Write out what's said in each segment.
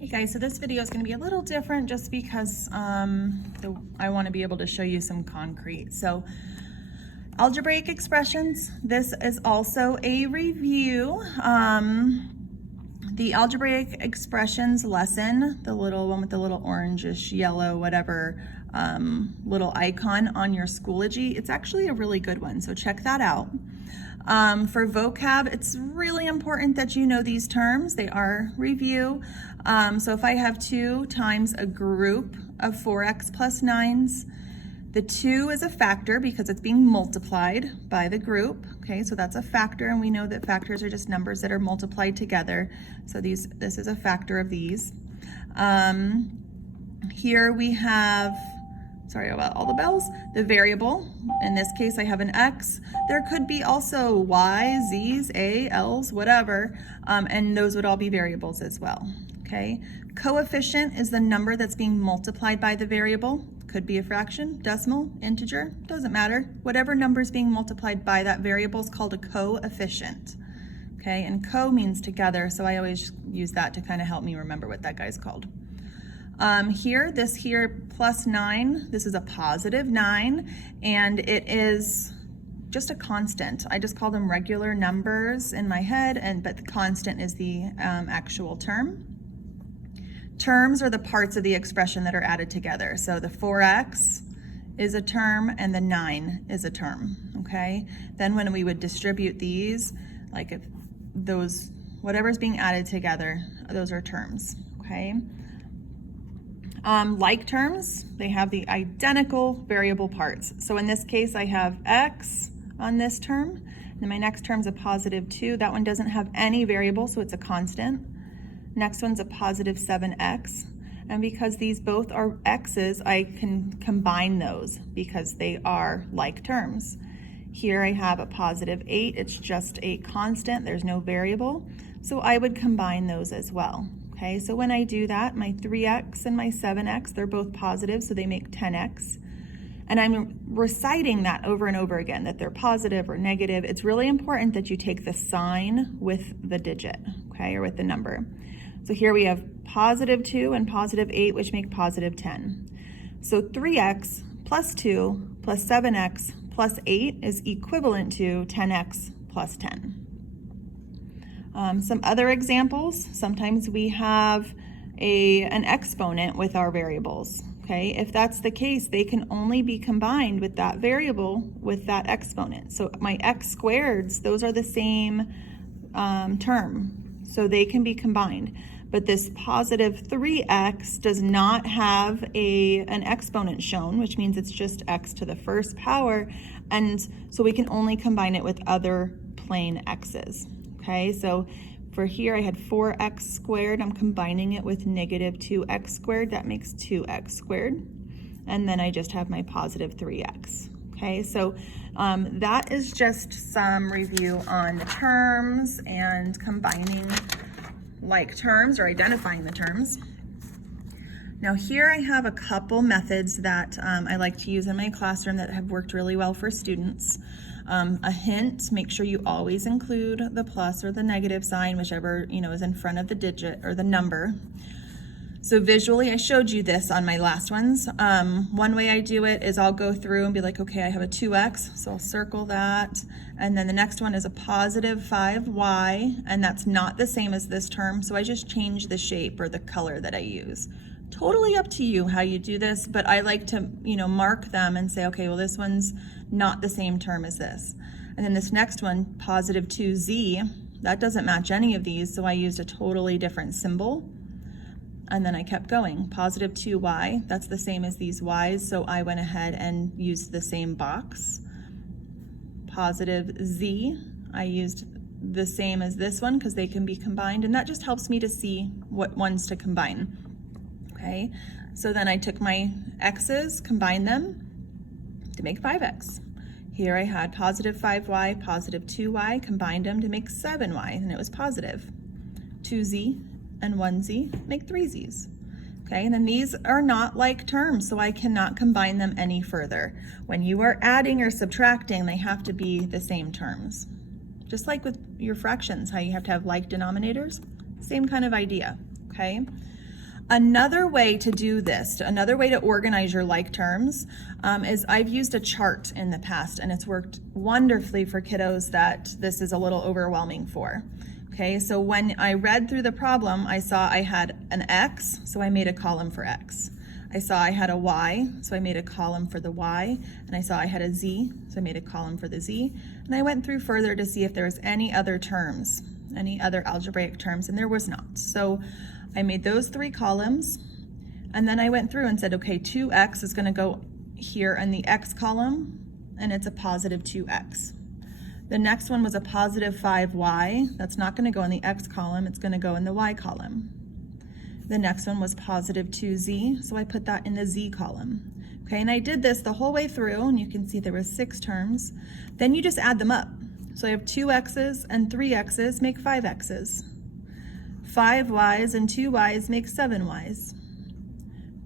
Hey guys, so this video is going to be a little different just because I want to be able to show you some concrete. So algebraic expressions, this is also a review. The algebraic expressions lesson, the little one with the little orangish yellow, whatever, little icon on your Schoology, it's actually a really good one, so check that out. For vocab, it's really important that you know these terms. They are review. So if I have 2 times a group of 4x plus 9s, the 2 is a factor because it's being multiplied by the group. Okay, so that's a factor, and we know that factors are just numbers that are multiplied together. So this is a factor of these. Here we have, sorry about all the bells, the variable. In this case, I have an x. There could be also y, z's, a, l's, whatever, and those would all be variables as well, okay? Coefficient is the number that's being multiplied by the variable. Could be a fraction, decimal, integer, doesn't matter. Whatever number is being multiplied by that variable is called a coefficient, okay? And co means together, so I always use that to kind of help me remember what that guy's called. This here plus 9, this is a positive 9, and it is just a constant. I just call them regular numbers in my head, but the constant is the actual term. Terms are the parts of the expression that are added together. So the 4x is a term and the 9 is a term, okay? Then when we would distribute these, like if those, whatever's being added together, those are terms, okay? Like terms, they have the identical variable parts. So in this case, I have x on this term, and my next term's a positive 2. That one doesn't have any variable, so it's a constant. Next one's a positive 7x. And because these both are x's, I can combine those because they are like terms. Here I have a positive 8. It's just a constant. There's no variable. So I would combine those as well. Okay, so when I do that, my 3x and my 7x, they're both positive, so they make 10x. And I'm reciting that over and over again, that they're positive or negative. It's really important that you take the sign with the digit, okay, or with the number. So here we have positive 2 and positive 8, which make positive 10. So 3x plus 2 plus 7x plus 8 is equivalent to 10x plus 10. Some other examples, sometimes we have an exponent with our variables, okay? If that's the case, they can only be combined with that variable with that exponent. So my x squareds, those are the same term, so they can be combined. But this positive 3x does not have an exponent shown, which means it's just x to the first power, and so we can only combine it with other plain x's. Okay, so for here I had 4x squared. I'm combining it with negative 2x squared. That makes 2x squared. And then I just have my positive 3x. Okay, so that is just some review on the terms and combining like terms or identifying the terms. Now here I have a couple methods that I like to use in my classroom that have worked really well for students. A hint, make sure you always include the plus or the negative sign, whichever is in front of the digit or the number. So visually, I showed you this on my last ones. One way I do it is I'll go through and be like, okay, I have a 2x, so I'll circle that. And then the next one is a positive 5y, and that's not the same as this term, so I just change the shape or the color that I use. Totally up to you how you do this, but I like to, mark them and say, okay, well, this one's not the same term as this. And then this next one, positive 2z, that doesn't match any of these, so I used a totally different symbol. And then I kept going. Positive 2y, that's the same as these y's, so I went ahead and used the same box. Positive z, I used the same as this one because they can be combined, and that just helps me to see what ones to combine. Okay, so then I took my x's, combined them to make 5x. Here I had positive 5y, positive 2y, combined them to make 7y, and it was positive. 2z and 1z make 3z's. Okay, and then these are not like terms, so I cannot combine them any further. When you are adding or subtracting, they have to be the same terms. Just like with your fractions, how you have to have like denominators, same kind of idea, okay? Another way to do this, another way to organize your like terms, is I've used a chart in the past, and it's worked wonderfully for kiddos that this is a little overwhelming for. Okay, so when I read through the problem, I saw I had an X, so I made a column for X. I saw I had a Y, so I made a column for the Y, and I saw I had a Z, so I made a column for the Z, and I went through further to see if there was any other terms, any other algebraic terms, and there was not. So I made those 3 columns, and then I went through and said, okay, 2x is gonna go here in the X column, and it's a positive 2x. The next one was a positive 5y. That's not gonna go in the X column, it's gonna go in the Y column. The next one was positive 2z, so I put that in the Z column. Okay, and I did this the whole way through, and you can see there were 6 terms. Then you just add them up. So I have 2 x's and 3 x's make 5 x's. 5 y's and 2 y's make 7 y's.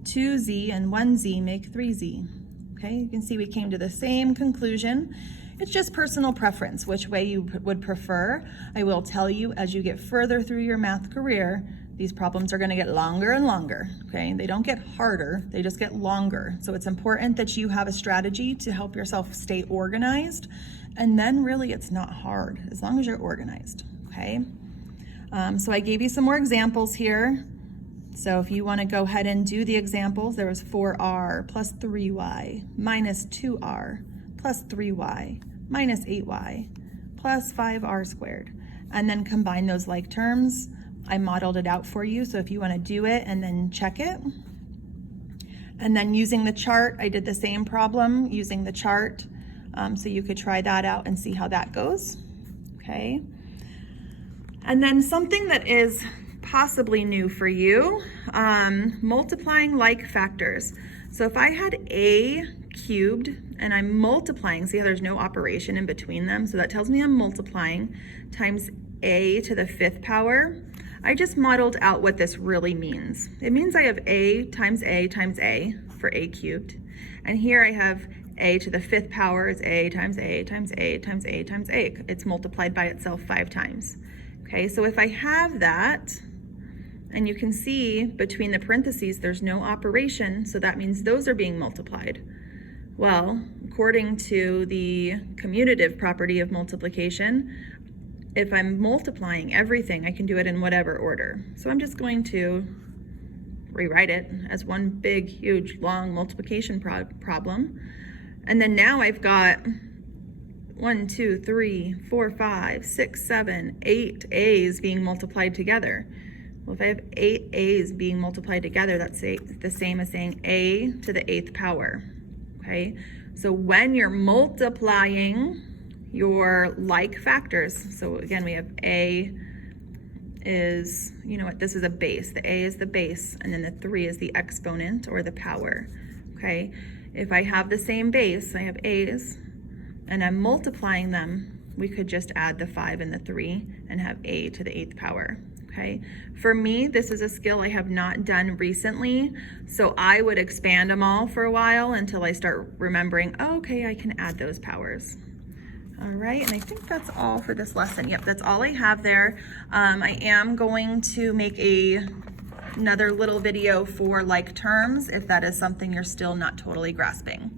2z and 1z make 3z. Okay, you can see we came to the same conclusion. It's just personal preference, which way you would prefer. I will tell you, as you get further through your math career, these problems are going to get longer and longer, okay? They don't get harder, they just get longer. So it's important that you have a strategy to help yourself stay organized, and then really it's not hard, as long as you're organized, okay? So I gave you some more examples here. So if you want to go ahead and do the examples, there was 4r plus 3y minus 2r plus 3y minus 8y plus 5r squared. And then combine those like terms. I modeled it out for you, so if you want to do it and then check it. And then using the chart, I did the same problem using the chart, so you could try that out and see how that goes, okay? And then something that is possibly new for you, multiplying like factors. So if I had a cubed and I'm multiplying, see how there's no operation in between them, so that tells me I'm multiplying, times a to the 5th power. I just modeled out what this really means. It means I have a times a times a for a cubed. And here I have a to the 5th power is a times a times a times a times a. It's multiplied by itself 5 times. Okay, so if I have that, and you can see between the parentheses there's no operation, so that means those are being multiplied. Well, according to the commutative property of multiplication, if I'm multiplying everything, I can do it in whatever order. So I'm just going to rewrite it as one big, huge, long multiplication problem. And then now I've got 1, 2, 3, 4, 5, 6, 7, 8 a's being multiplied together. Well, if I have 8 a's being multiplied together, that's the same as saying a to the 8th power, okay? So when you're multiplying your like factors, so again, we have a is, you know what, this is a base. The a is the base, and then the 3 is the exponent or the power, okay? If I have the same base, I have a's, and I'm multiplying them, we could just add the 5 and the 3 and have a to the 8th power, okay? For me, this is a skill I have not done recently, so I would expand them all for a while until I start remembering, oh, okay, I can add those powers. All right, and I think that's all for this lesson. Yep, that's all I have there. I am going to make another little video for like terms if that is something you're still not totally grasping.